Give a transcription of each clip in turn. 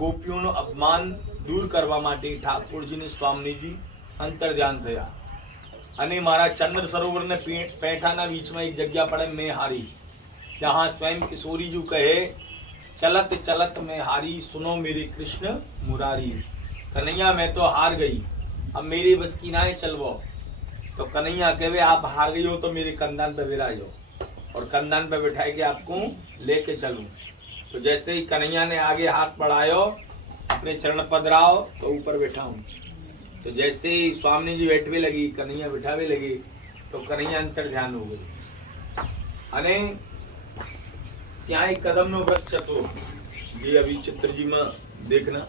ગોપીઓનો અપમાન દૂર કરવા માટે ઠાકોરજીને સ્વામીજી અંતર ધ્યાન થયા અને મારા ચંદ્ર સરોવરને પેઠાના बीचમાં એક જગ્યા પડે મેં હારી, जहाँ स्वयं किशोरी जी कहे चलत चलत में हारी सुनो मेरे कृष्ण मुरारी। कन्हैया मैं तो हार गई, अब मेरी बस की ना चलवो। तो कन्हैया कहे आप हार गई हो तो मेरे कंधन पे बिठा जाओ और कंधन पे बिठाए के आपको लेके चलूं। तो जैसे ही कन्हैया ने आगे हाथ बढ़ायो, अपने चरण पधराओ तो ऊपर बैठा हूँ। तो जैसे ही स्वामी जी बैठवे लगी, कन्हैया बिठावे लगे, तो कन्हैया अंतर ध्यान हो गई। अने ત્યાં એક કદમનો વૃક્ષ હતો, જે अभी चित्र जी में देखना,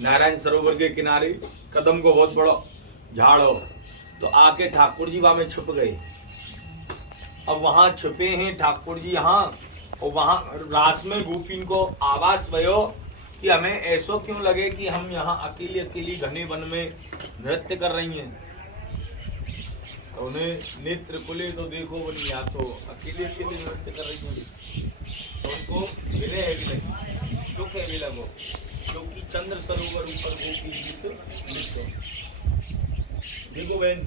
नारायण सरोवर के किनारे कदम को बहुत बड़ा झाड़ हो। तो आके ठाकुर जी वहां में छुप गए। अब वहां छुपे हैं ठाकुर जी यहाँ, और वहां रास में गोपीन को आवाज भयो कि हमें ऐसो क्यों लगे कि हम यहाँ अकेली अकेली घने वन में नृत्य कर रही हैं। तो उन्हें नेत्र खुले तो देखो बोली यहाँ तो अकेले अकेले नृत्य कर रही हैं। तो उनको विनय है भी लगी, दुख है भी लगो, क्योंकि चंद्र सरोवर ऊपर गोपी गीत नृत्य। देखो बहन,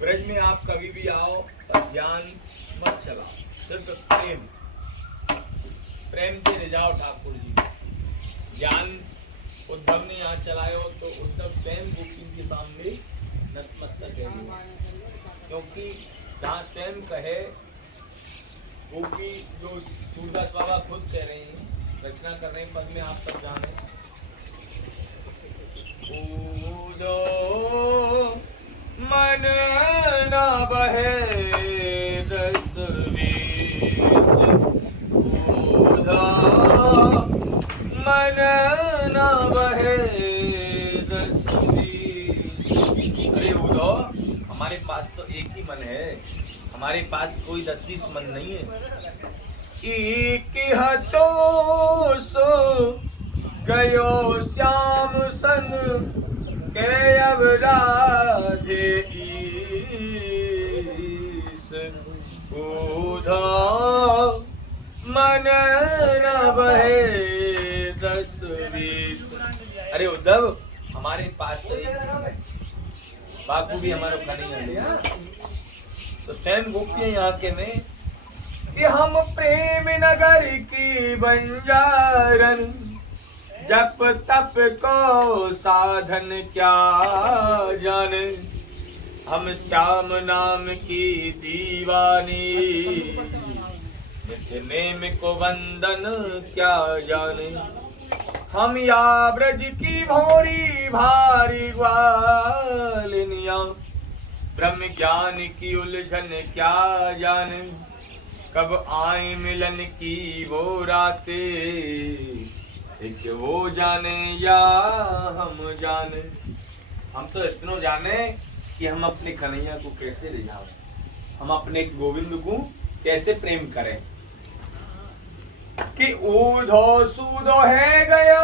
ब्रज में आप कभी भी आओ पर ज्ञान मत चला, सिर्फ प्रेम प्रेम से ले जाओ ठाकुर जी। ज्ञान उद्धव ने यहाँ चलायो तो उद्धव स्वयं गोपी के सामने नतमस्तक है, क्योंकि जहाँ स्वयं कहे गोपी, जो सूरदास बाबा खुद कह रहे हैं, रचना कर रहे हैं, पद में आप सब जाने। पूजो मन न बहे दस बीस, पूजा मन न बहे दस बीस। अरे उदो, हमारे पास तो एक ही मन है, हमारे पास कोई 10-20 मन नहीं है। एक हतो सो गयो श्याम संग के अब राधे ईस, उधो मन न बहे 10-20। अरे उद्धव, हमारे पास तो एक मन है, बापू भी हमारे का नहीं है। तो स्वयं गोपियां यहाँ के में कि हम प्रेम नगर की बंजारन, जप तप को साधन क्या जाने, हम श्याम नाम की दीवानी, नित्य नेम को वंदन क्या जाने, हम या ब्रज की भोरी भारी ग्वालिनिया, ब्रह्म ज्ञान की उलझन क्या जाने, कब आए मिलन की वो रातें, एक वो जाने या हम जाने। हम तो इतना जाने कि हम अपने कन्हैया को कैसे ले जाओ, हम अपने गोविंद को कैसे प्रेम करें। कि ऊधो सूधो है गया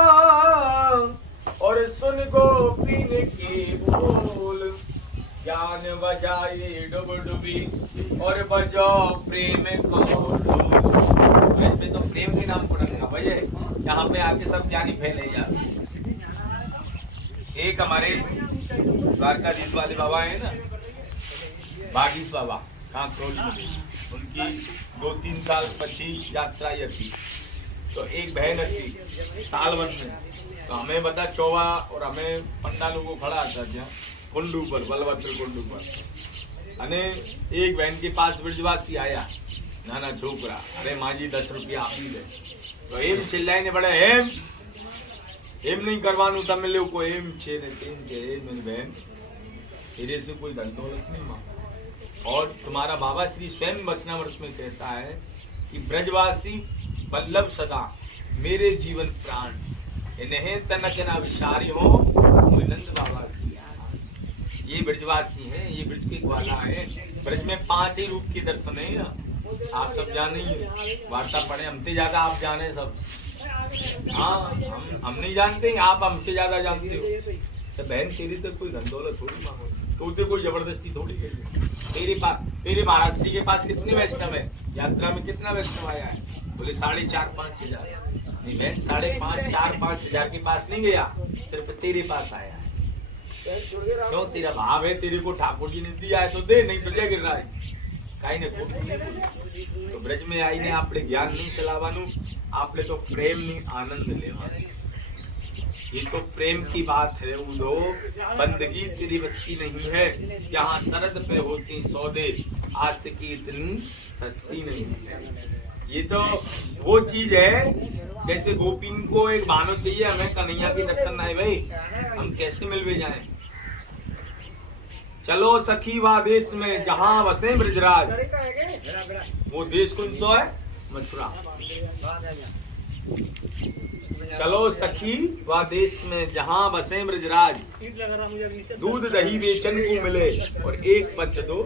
और सुन गोपीन की बोल, ज्ञान बजाए डुब डुबी और बजो प्रेम को ढोल। इसमें तो प्रेम के नाम को रखना भैया, यहाँ पे आके सब ज्ञानी फैले जाते। एक हमारे द्वारकाधीश वाले बाबा है ना, बागीश बाबा, उनकी 2-3 साल पची यात्रा थी। तो एक बहन थी तालवन में, तो हमें बता चौवा और हमें पंडालों को खड़ा था जहाँ कुंडू पर, बलभद्र कुंडू पर। अने एक बहन के पास ब्रजवासी आया, नाना छोकरा, अरे माँ जी 10 रुपया आप ही दे। तो एम चिल्लाए ने बड़े एम नहीं करवानू तमे लोग एम छे ने तेम छे। मेरी बहन तेरे से कोई धन दौलत नहीं माँ, और तुम्हारा बाबा श्री स्वयं वचनामृत में कहता है कि ब्रजवासी वल्लभ सदा मेरे जीवन प्राण, इन्हें तनक ना विचारी हो नंद बाबा। ये ब्रजवासी हैं, ये ब्रज के ग्वाला है। ब्रज में 5 ही रूप के दर्शन है, आप सब जाने ही, वार्ता पढ़े, हमसे ज्यादा आप जाने सब। हाँ, हम नहीं जानते, आप हमसे ज्यादा जानते हो। तो बहन तेरी तो कोई धन दौलत थोड़ी मांगो, तो कोई जबरदस्ती थोड़ी करी। तेरे महाराष्ट्र के पास कितने वैष्णव है, यात्रा में कितना वैष्णव आया है, बोले 4,500-5,000। नहीं बहन, 4,500 के पास नहीं गया, सिर्फ तेरे पास आया है। क्यों? तेरा भाव है, तेरे को ठाकुर जी ने दिया है तो दे, नहीं तो जय गिरिराज काई ने तो ब्रज में आई ने आपने ज्ञान नहीं चलावानू, आपने तो प्रेम नहीं आनंद लेवानू। ये तो प्रेम की बात है उदो, बंदगी तेरी बस की नहीं है। यहाँ सरद पे होती सौदे, आस की इतनी सस्ती नहीं है। ये तो वो चीज है जैसे गोपीन को एक बहानो चाहिए, हमें कन्हैया की दर्शन ना है भाई, हम कैसे मिलवे जाएं। चलो सखी वा देश में जहाँ वसे ब्रजराज, वो देश कौन सा है? मथुरा। चलो सखी वा देश में जहाँ बसे ब्रजराज, दूध दही बेचन को मिले और एक पंच दो।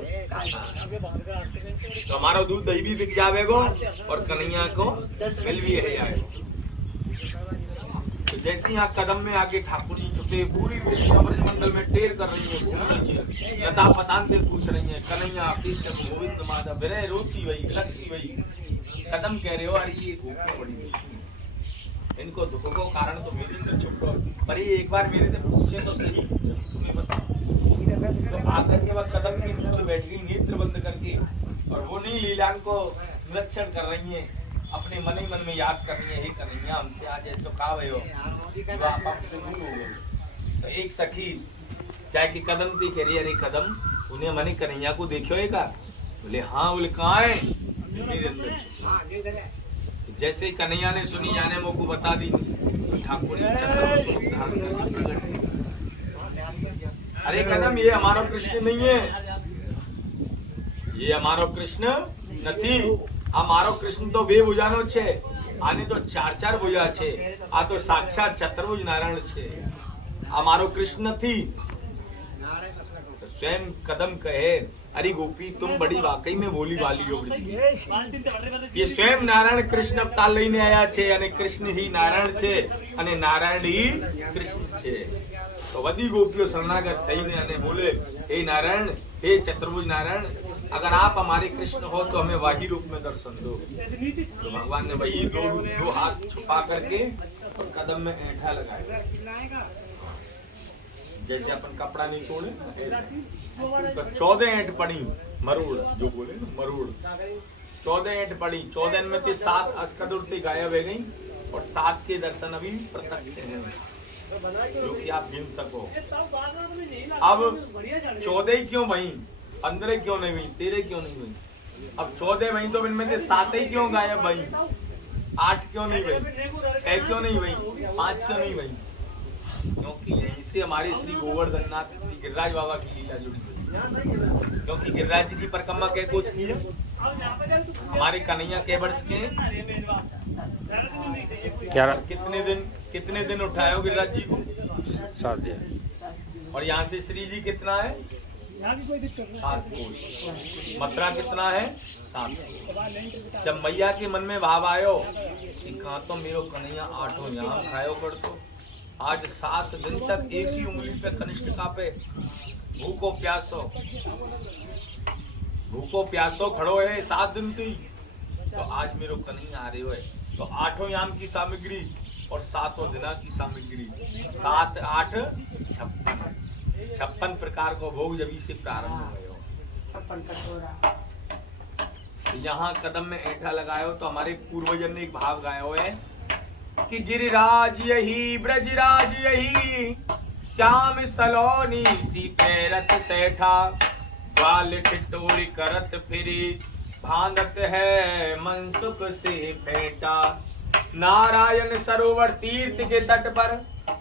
तो हमारा दूध दही भी बिक जावेगो और कन्हैया को मिल भी है। तो जैसे यहाँ कदम में आके ठाकुर जी छुटे, पूरी ब्रजमंडल में टेर कर रही है, घूम रही है, लता पतान से पूछ रही है, कन्हैया केशव गोविंद माधव, विरह रोती वही लगती वही। कदम कह रहे हो अरे ये गोपियां बड़ी दुखी, इनको दुखों को कारण तो मेरे अंदर छुपो, पर ये एक बार मेरे से पूछे तो सही, तुम्हें बताओ। तो आकर के वह कदम के नीचे बैठ गई नेत्र बंद करके, और वो नहीं लीलान को निरीक्षण कर रही है, अपने मन ही मन में याद कर रही है, हे कन्हैया हमसे आज ऐसा का भयो, आप हमसे दूर हो गए। तो एक सखी चाहे कि कदम थी, कह रही अरे कदम उन्हें मनी कन्हैया को देखो एक, बोले हाँ, बोले कहाँ है? मेरे अंदर। जैसे ही कन्हैया ने सुनी, याने मुझ को बता दी, तो ठाकुर जी चक्र स्वरूप धारण करके प्रकट। अरे कदम ये हमारा कृष्ण नहीं है, ये हमारो कृष्ण નથી। हमारो कृष्ण तो બે ભુજાનો છે, આની તો 4-4 ભુજા છે, આ તો સાક્ષાત ચતુર્ભુજ નારાયણ છે, हमारो कृष्ण નથી। तो स्वयं कदम कहे अरे गोपी तुम बड़ी वाकई में बोली वाली हो ब्रज की। ये स्वयं नारायण कृष्ण अवतार લઈને આયા છે, અને કૃષ્ણ ही नारायण છે, અને नारायण ही कृष्ण છે। तो वदी गोपियों शरणागत થઈને અને बोले हे नारायण, हे चतुर्भुज नारायण, अगर आप हमारे कृष्ण हो तो हमें वही रूप में दर्शन दो। तो भगवान ने वही दो हाथ छुपा करके और कदम में ऐंठा लगाया, जैसे अपन कपड़ा नहीं छोड़े ऐसे। तो 14 ऐंठ पड़ी मरुड़, जो बोले ना मरुड़, 14 ऐंठ पड़ी। 14 में से 7 अस्कदुरती गायब हो गई, और 7 के दर्शन अभी प्रत्यक्ष हैं, जो कि आप गिन सको। अब 14 ही क्यों वही, 15 क्यों नहीं हुई, 13 क्यों नहीं हुई? अब 14 वही तो इनमें से 7 ही क्यों गायब भाई, 8 क्यों नहीं हुई, 6 क्यों नहीं हुई, 5 क्यों नहीं हुई? क्योंकि यहीं से हमारे श्री गोवर्धन नाथ श्री गिरिराज बाबा की लीला जुड़ी हुई। क्योंकि गिरिराज जी की परिक्रमा कै कोस की है? हमारे कन्हैया कै वर्ष के हैं? कितने दिन उठाए हो गिरिराज जी को? 7 दिन। और यहाँ से श्री जी कितना है? 7 कोस। मथुरा कितना है? 7 कोस। जब मैया के मन में भाव आयो कि कहाँ तो मेरो कन्हैया 8 याम खायो कर, तो आज 7 दिन तक एक ही उंगली पे कनिष्ठिका पे भूखो प्यासो खड़ो है 7 दिन थी। तो आज मेरो कन्हैया आ रहे हो है, तो 8 याम की सामग्री और 7 दिना की सामग्री, 7 8 56 प्रकार को भोग जब से प्रारंभ हुए। तो यहाँ कदम में ऐंठा लगाए हो, तो हमारे पूर्वजन ने एक भाव गाया हुआ है कि गिरिराज यही ब्रजराज यही, श्याम सलोनी सी पैरत सैठा, ग्वाल ठिठोरी करत फिरी, भांगत है मनसुख से फेंटा। नारायण सरोवर तीर्थ के तट पर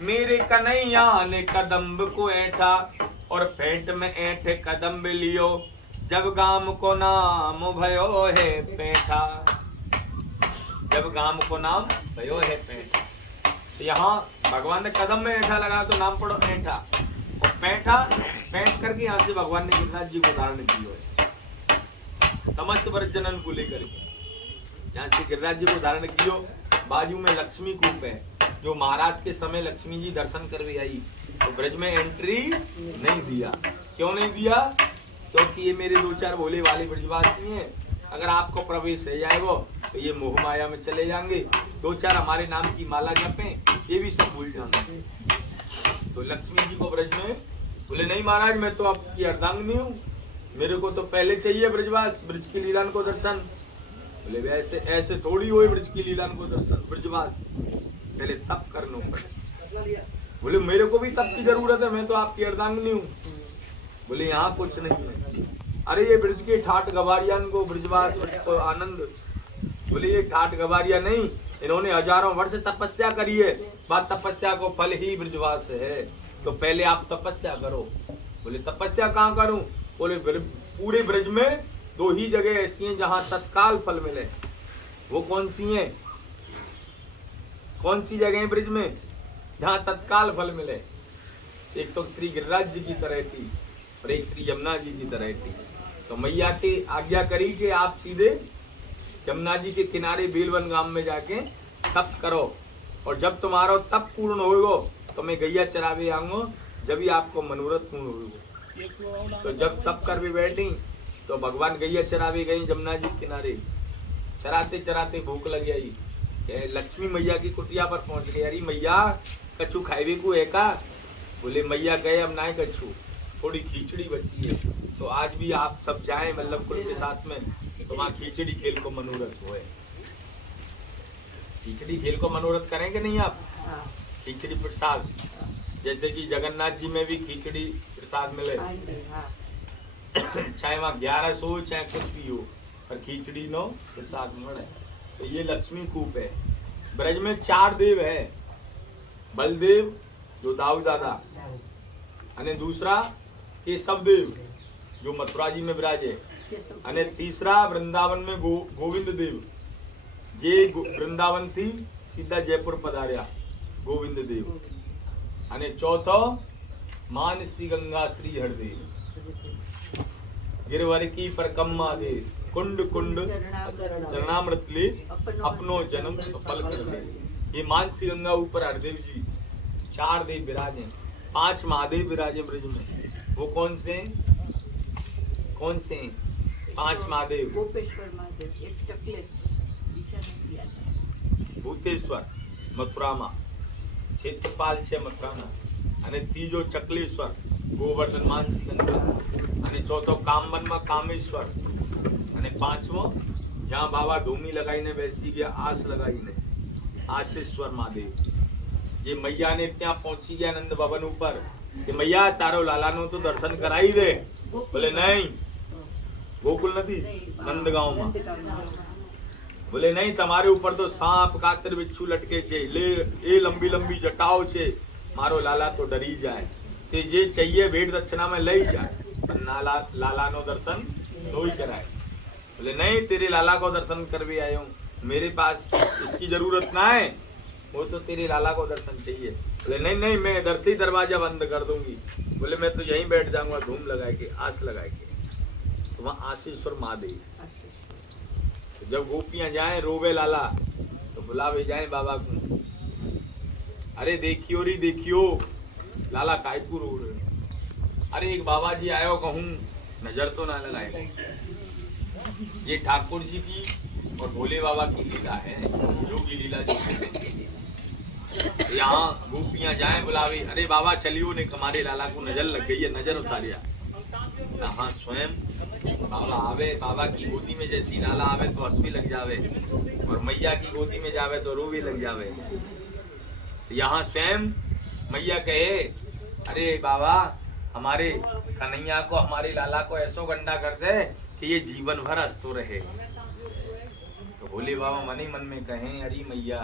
मेरे कन्हैया ने कदम्ब को ऐंठा, और फेंट में ऐंठे कदम्ब लियो, जब गाम को नाम भयो है पैठा। जब गाम को नाम भयो है पैठा। तो यहाँ भगवान ने कदम में ऐंठा लगा तो नाम पड़ो ऐंठा, और पैठा पैंट करके यहाँ से भगवान ने गिरिराज जी को धारण किया है समस्त ब्रजजनन को लेकर के। यहाँ से गिरिराज जी को धारण कियो। बाजू में लक्ष्मी कूप है, जो महाराज के समय लक्ष्मी जी दर्शन करवे आई, तो ब्रज में एंट्री नहीं दिया। क्यों नहीं दिया? क्योंकि ये मेरे 2-4 भोले वाले ब्रजवासी हैं, अगर आपको प्रवेश है जाएगा तो ये मोह माया में चले जाएंगे, दो चार हमारे नाम की माला जपें, ये भी सब भूल जाएंगे। तो लक्ष्मी जी को ब्रज में बोले नहीं महाराज मैं तो आपकी अर्धांगिनी हूँ, मेरे को तो पहले चाहिए ब्रजवास, ब्रज की लीलान को दर्शन। बोले वैसे ऐसे थोड़ी हो ब्रज की लीलान को दर्शन, ब्रजवास पहले तप करना पड़े। बोले मेरे को भी तप की जरूरत है, मैं तो आपकी अर्धांगिनी हूँ। बोले यहाँ कुछ नहीं है, अरे ये ब्रज के ठाट गवारियान को ब्रजवास को आनंद। बोले ये ठाट गवारिया नहीं, इन्होंने हजारों वर्ष तपस्या करी है, बात तपस्या को फल ही ब्रजवास है, तो पहले आप तपस्या करो। बोले तपस्या कहाँ करूं? बोले पूरे ब्रज में दो ही जगह ऐसी हैं जहां तत्काल फल मिले। वो कौन सी हैं? कौन सी जगह ब्रज में जहां तत्काल फल मिले? एक तो श्री गिरिराज जी की तरह थी और एक श्री यमुना जी की तरह थी। तो मैया की आज्ञा करी कि आप सीधे यमुना जी के किनारे बेलवन गांव में जाके तप करो, और जब तुम्हारा तप पूर्ण होगा तो मैं गैया चरावे आऊंगा, जब भी आपको मनोरथ पूर्ण होगा। तो जब तप कर भी बैठी तो भगवान गैया चरावे गई यमुना जी किनारे। चराते चराते भूख लग गई, लक्ष्मी मैया की कुटिया पर पहुंच गई। अरे मैया कछु खाएवे को है का? बोले मैया गए अब ना कछु, थोड़ी खिचड़ी बची है, तो आज भी आप सब जाएं वल्लभ कुल के साथ में, तो वहाँ खिचड़ी खेल को मनोरथ होए। खिचड़ी खेल को मनोरथ करेंगे नहीं आप? खिचड़ी प्रसाद, जैसे कि जगन्नाथ जी में भी खिचड़ी प्रसाद मिले, चाहे वहाँ 1100 हो चाहे कुछ भी हो, पर खिचड़ी नो प्रसाद मिले। तो ये लक्ष्मी कूप है। ब्रज में 4 देव है, बलदेव जो दाऊ दादा, अने दूसरा केशव देव जो मथुरा जी में विराजे, अने तीसरा वृंदावन में गोविंद देव, जे वृंदावन थी सीधा जयपुर पधार्या गोविंद देव, अने चौथो मान श्री गंगा श्री हरदेव, गिरवर की परकम्मा दे, कुंड कुंड चरणामृत ले, अपनो जन्म सफल कर दे। ये मान श्री गंगा ऊपर हरदेव जी, 4 देव विराजे, 5 महादेव विराजे ब्रज में। वो कौन से? कौन से 5 महादेव? गोपेश्वर महादेव, एक चकलेश्वर, भूतेश्वर मथुरामा, क्षेत्रपाल છે મથુરાના, અને ત્રીજો ચકલેશ્વર ગોવર્ધન માનસી ગંગા, અને ચોથો કામવનમાં કામેશ્वर, અને પાંચમો જ્યાં બાબા ધૂમી લગાઈને બેસી ગયા આસ લગાઈને આશેશ્वर महादेव। ये मैया ने ત્યાં પહોંચી ગયા નંદ ભવન ઉપર કે मैया તારો લાલાનો તો દર્શન કરાવી દે। બોલે નહીં, ગોકુલ નથી, નંદગાંવમાં। बोले नहीं, તમારે ઉપર તો सांप कातर बिच्छू लटके छे, ले ए लंबी लंबी जटाओ छे, मारो लाला तो डरी जाए, ते जे चाहिए भेंट दक्षिणा में लई जाए, पर लाला नो दर्शन तो ही कराए। बोले नहीं, तेरे लाला को दर्शन कर भी आया हूँ, मेरे पास इसकी जरूरत ना है, वो तो तेरे लाला को दर्शन चाहिए। बोले नहीं नहीं, मैं इधर से दरवाजा बंद कर दूंगी। बोले मैं तो यहीं बैठ जाऊंगा धूम लगा के, आस लगा के। तो वहाँ आशीश्वर महादेव। जब गोपियां जाए रोवे लाला तो बुलावे जाए बाबा को, अरे देखियो री देखियो लाला कायपुर रो रहे। अरे एक बाबा जी आयो, कहूँ नजर तो ना लगाए। ये ठाकुर जी की और भोले बाबा की लीला है, जोगी लीला जी। यहाँ गोपियां जाए बुलावे, अरे बाबा चलियो ने, हमारे लाला को नजर लग गई है, नजर उतारिया। यहाँ स्वयं बाबा आवे, बाबा की गोदी में जैसी लाला आवे तो हंस भी लग जावे, और मैया की गोदी में जावे तो रो भी लग जावे। यहाँ स्वयं मैया कहे, अरे बाबा हमारे कन्हैया को, हमारे लाला को ऐसो गंडा कर दे कि ये जीवन भर हंसतो रहे। तो भोले बाबा मन ही मन में कहें, अरे मैया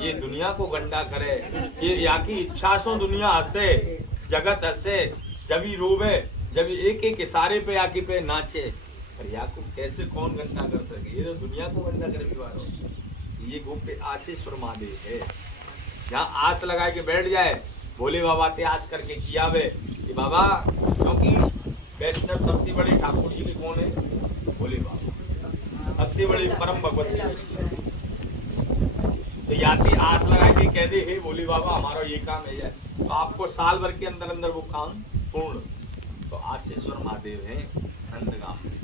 ये दुनिया को गंडा करे, ये या की इच्छा सो दुनिया हंसे, जगत हंसे, जब ही रोवे, जब एक एक इशारे पे आके पे नाचे। पर याकूब कैसे कौन गंदा कर सके, ये तो दुनिया को गंदा करे भी वालों। ये गोपे आशीश्वर महादेव है, जहाँ आस लगा के बैठ जाए, भोले बाबा ते आस करके किया वे कि बाबा, क्योंकि वैष्णव सबसे बड़े ठाकुर जी के कौन है? भोले बाबा, सबसे बड़े परम भगवत। तो यात्री आस लगा के कह दे, हे भोले बाबा हमारा ये काम है जाए, तो आपको साल भर के अंदर अंदर वो काम पूर्ण। तो आशीश्वर महादेव है नंदगांव में।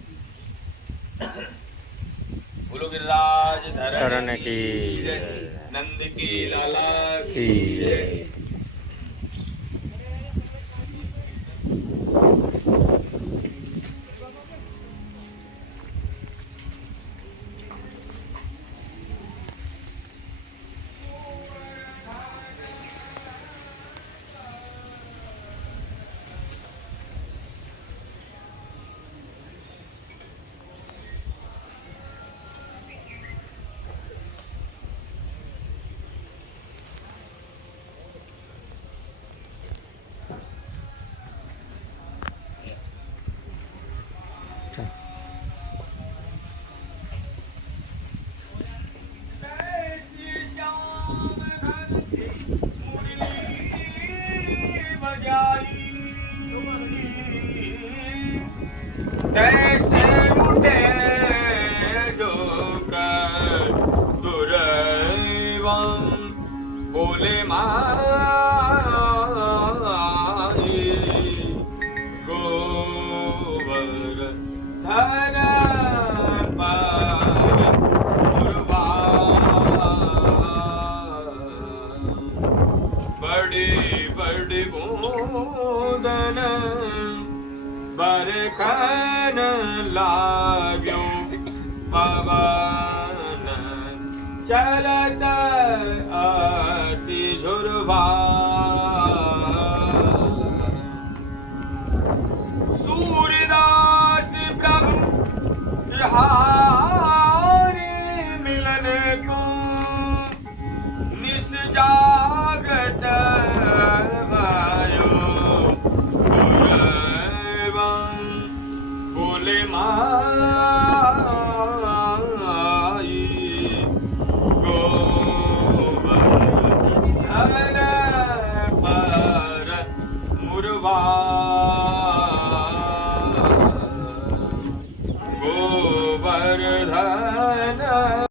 बोलो गिरिराज धरण धरण की जय। नंद की लाला की जय। कैसी श्याम घन मुरली बजाई, कैसे उठे जो कर दुर्वन बोले माही गोवर्धन पर बड़ी बड़ी बूंदन बरखन लाग्यो पवन चलत अति झुरवा सूरदास प्रभु हारे मिलन को निस जागत भयो गुरवन बोले माई गोवर्धन पर मुरवा गोवर्धन